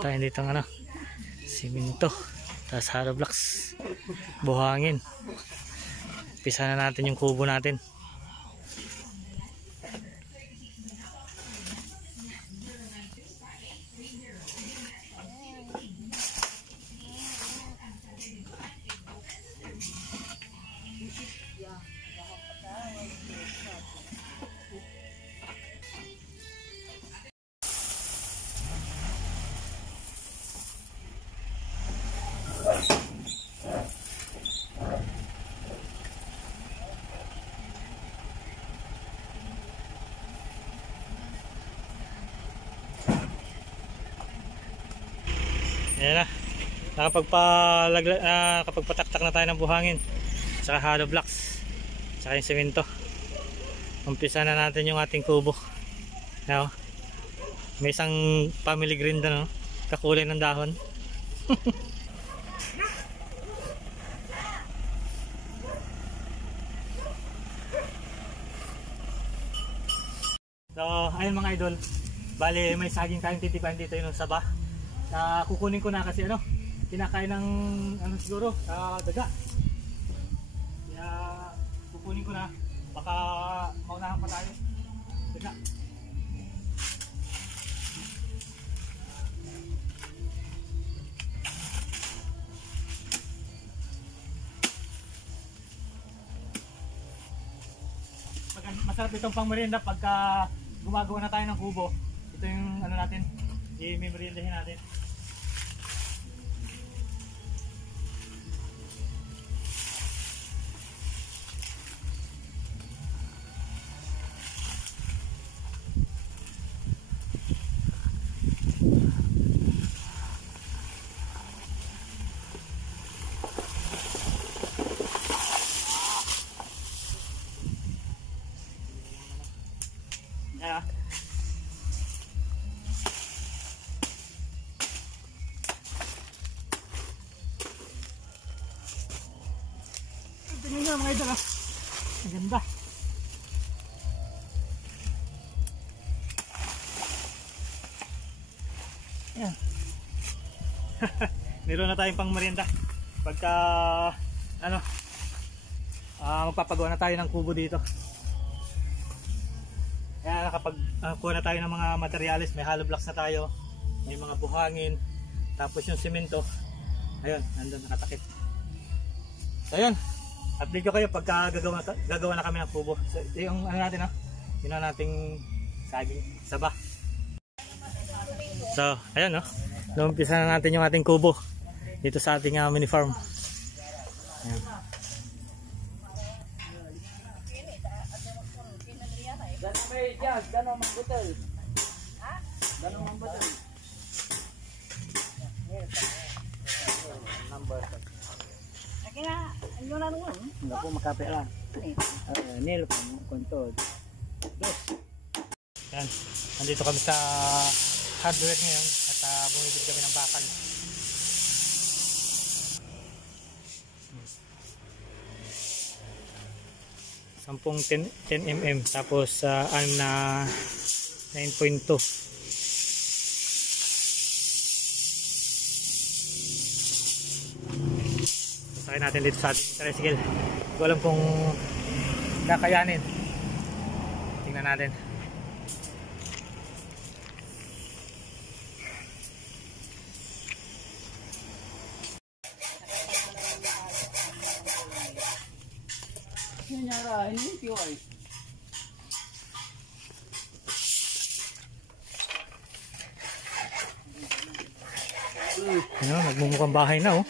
tayo dito ng simento, tapos hollow blocks, buhangin. Umpisa na natin yung kubo natin. Ayan na, nakapagpataktak na tayo ng buhangin, saka hollow blocks, saka yung semento. Umpisa na natin yung ating kubo. Ayan, may isang family green doon, kakulay ng dahon. So ayun mga idol, bali may saging tayong titipan dito yung saba. Kukunin ko na kasi kinakain ng siguro daga. Kaya kukunin ko na, baka maunahan pa tayo. Daga. Masarap itong pang merienda pagka gumagawa na tayo ng kubo. Ito yung natin, i-meriendahin natin. Yeah. Tingnan nyo mga idol, ang ganda. Ayan. Meron na tayong pang merienda pagka magpapagawa na tayo ng kubo dito. Kaya nakapagkuha na tayo ng mga materyales, may hollow blocks na tayo, may mga buhangin, tapos yung semento, ayun, nandun nakatakip. So ayun, update ko kayo pagka gagawa na kami ng kubo. So ito yung natin, yun na nating saging saba. So ayun, umpisa na natin yung ating kubo dito sa ating mini farm. Ayan. Gano'ng mangbutel? Ha? Gano'ng mangbutel? Number. Kaya ano na naman? Hindi po makapit lang. Nil po kontod. Yes. Yan. Nandito kami sa hardware ngayon at bumibili kami ng bakal. Sampung 10 mm tapos na 9.2. Sakay natin dito sa ating tricycle. Hindi ko alam kung kakayanin. Tingnan natin. Ini POI. Nagmumukhang bahay na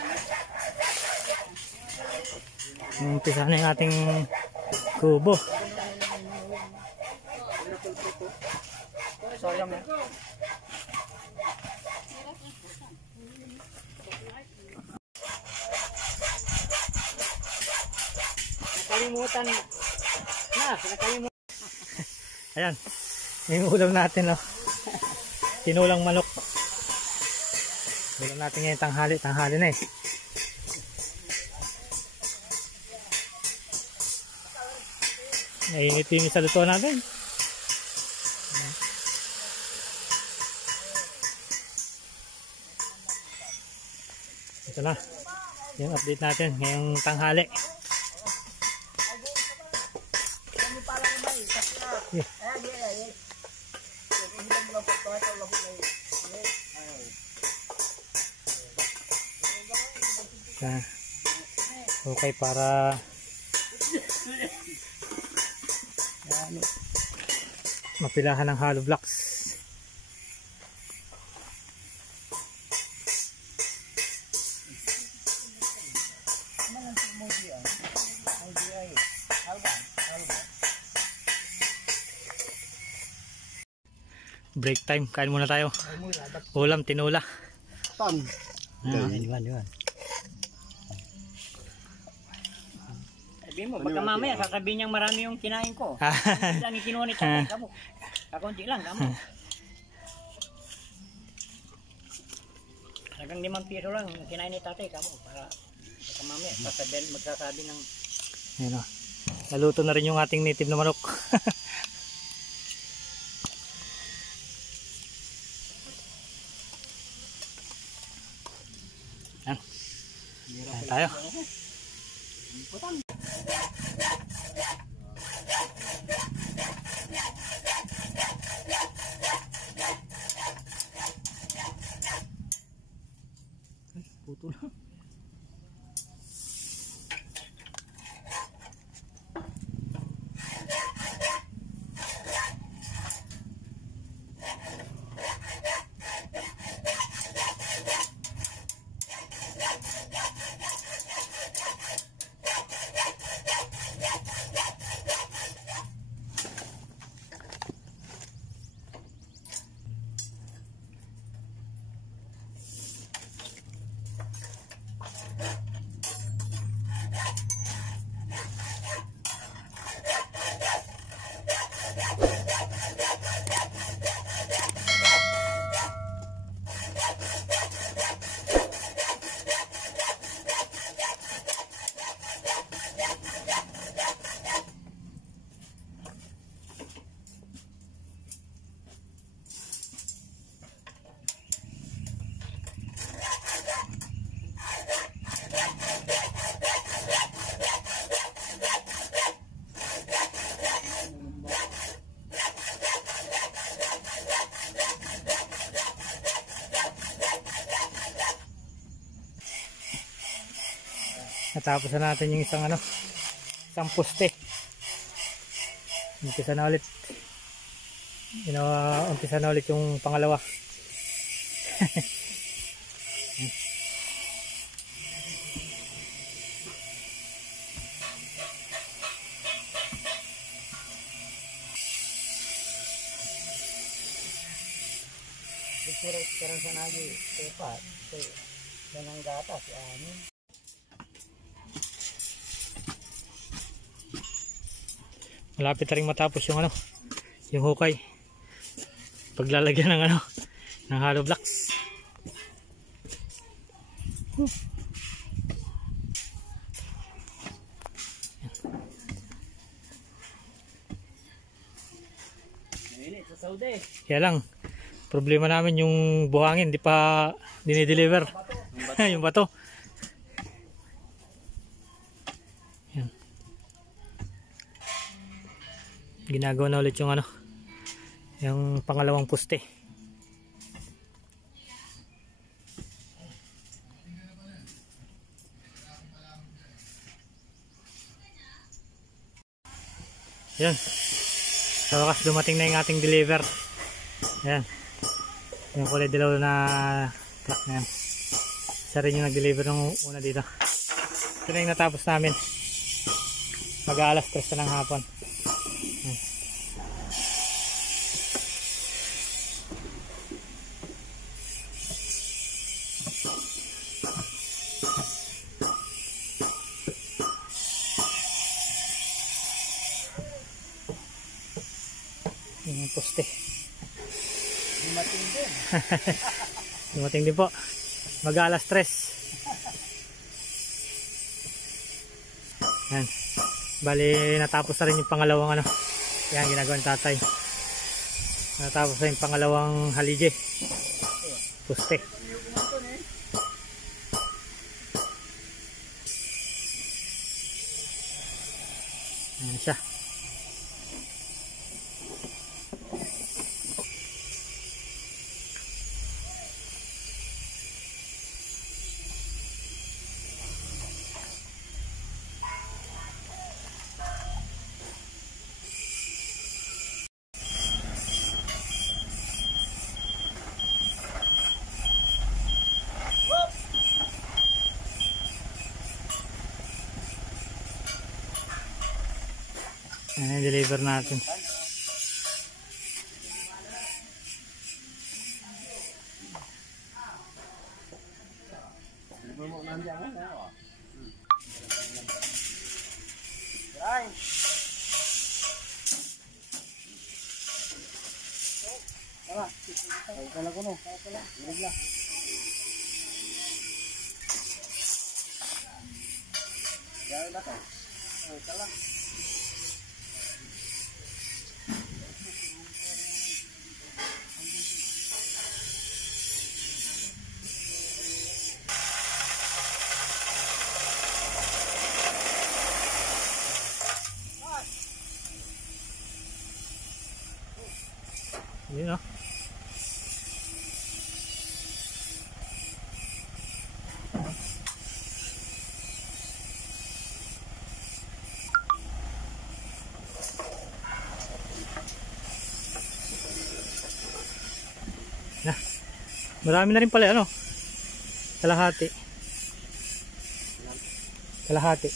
umpisa na yung ating kubo. Sayang nakalimutan na. Nakalimutan. Ayan. Yung ulam natin, tinulang manok. Ulam natin ngayon tanghali na Naiinit-init sa luto natin. Ito na yung update natin ngayong tanghali. Okay, para mapilahan ng hollow blocks. Break time, kain muna tayo. Ulam, tinula. Diwan. Sabihin mo, baka mamaya sasabihin niyang marami yung kinain ko. Konti lang yung kinuha ni tatay, kamo. Kakunti lang, kamo. Hanggang 5 piso lang yung kinain ni tatay, kamo. Para baka mamaya magsasabi ng... Ayan o. Naluto na rin yung ating native na manok. Ayan tayo. Puto na. Natapos na natin yung isang poste. Umpisa na ulit. Umpisa na ulit yung pangalawa. Sekarang sa lagi, tepat. Dengan gatas, amin. Malapit na rin matapos yung hukay. Paglalagyan ng ng hollow blocks. Kaya lang, problema namin yung buhangin, di pa dinideliver. Yung bato. Yan. Ginagawa na ulit yung yung pangalawang poste. Yan. Sa wakas dumating na yung ating deliver. Yan. Yung kulay dilaw na truck na yan. Isa rin yung nag-deliver ng una dito. Ito na yung natapos namin. Mag-aalas 3 na ng hapon. Yan. Yung poste. Dumating din. Dumating din po. Mag-alas 3. Yan. Bali natapos na rin yung pangalawang yan ginagawa ng tatay. Natapos na yung pangalawang haligi. Poste. siya. Ayan, deliver natin. Yun o. Na. Marami na rin pala ano. Kalahati. Kalahati.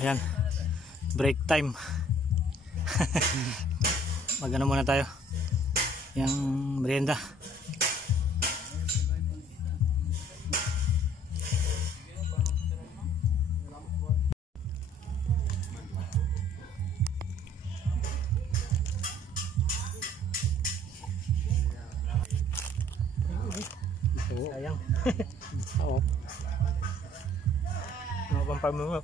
Ayan. Break time. Magano muna tayo. Yang merienda. Sayang. Oo. Ano bang pamumuno?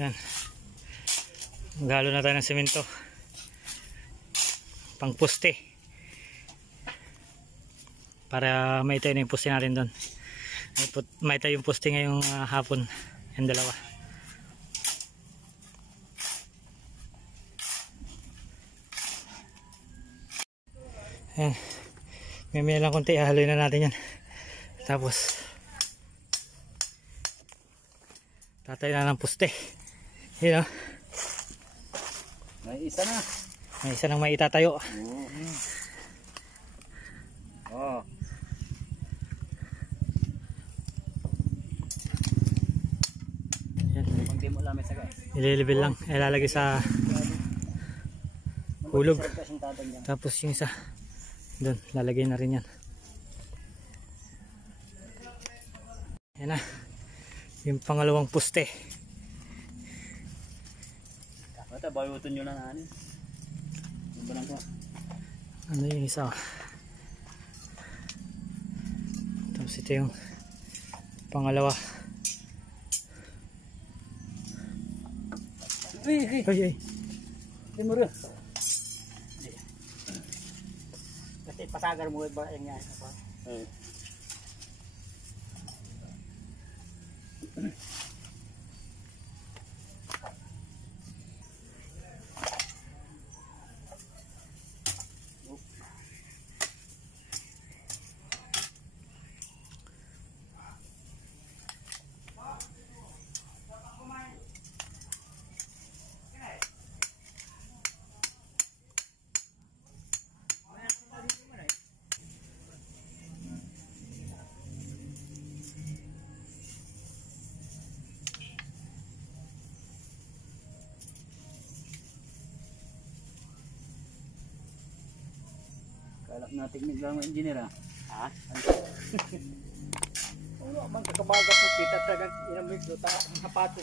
Yan. Maghalo na tayo ng semento. Pang poste. Para maitayo na yung poste natin doon. Maitayo yung poste ngayong hapon. Yung dalawa. Yan. May lang konti. Haloy na natin yan. Tapos tatayo na ng poste. Yun o. May isa na. May isa nang maitatayo. Oh. Yan. Hindi mo lamay sa guys. Ililibel lang. Ilalagay sa hulog. Tapos yung isa doon. Lalagay na rin yan. Yan na. Yung pangalawang poste. Bata, bayutin nyo na nanin. Yung ko. Ano yung isa? Tapos ito yung pangalawa. Ay. Hindi mo rin. Kasi pasagar mo ba yung yan? Oo. Kalak na teknik lang ng engineer ha? Ha? Ano man kakabaga po kita tagang inamig do ta ang hapato.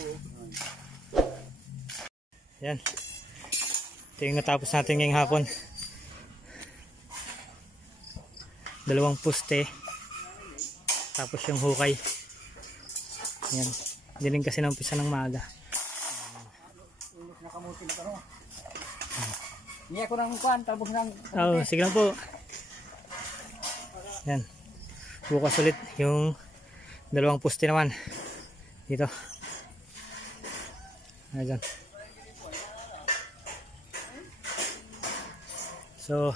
Yan. Ito yung natapos natin ngayong hapon. 2 poste. Tapos yung hukay. Ayan. Hindi rin kasi naumpisa ng maaga. Hindi ako nang kuhan, tapos nang... Oh, sige lang po. Ayan. Bukas ulit yung 2 poste naman. Dito. Ayan. So,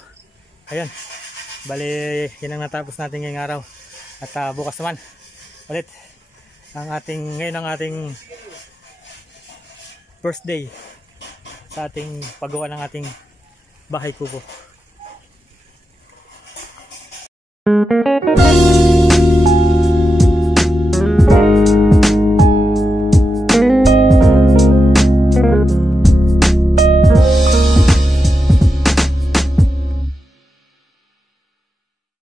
ayun. Bali, yun ang natapos natin ngayong araw. At bukas naman ulit ngayon ang ating first day sa ating paggawa ng ating bahay kubo.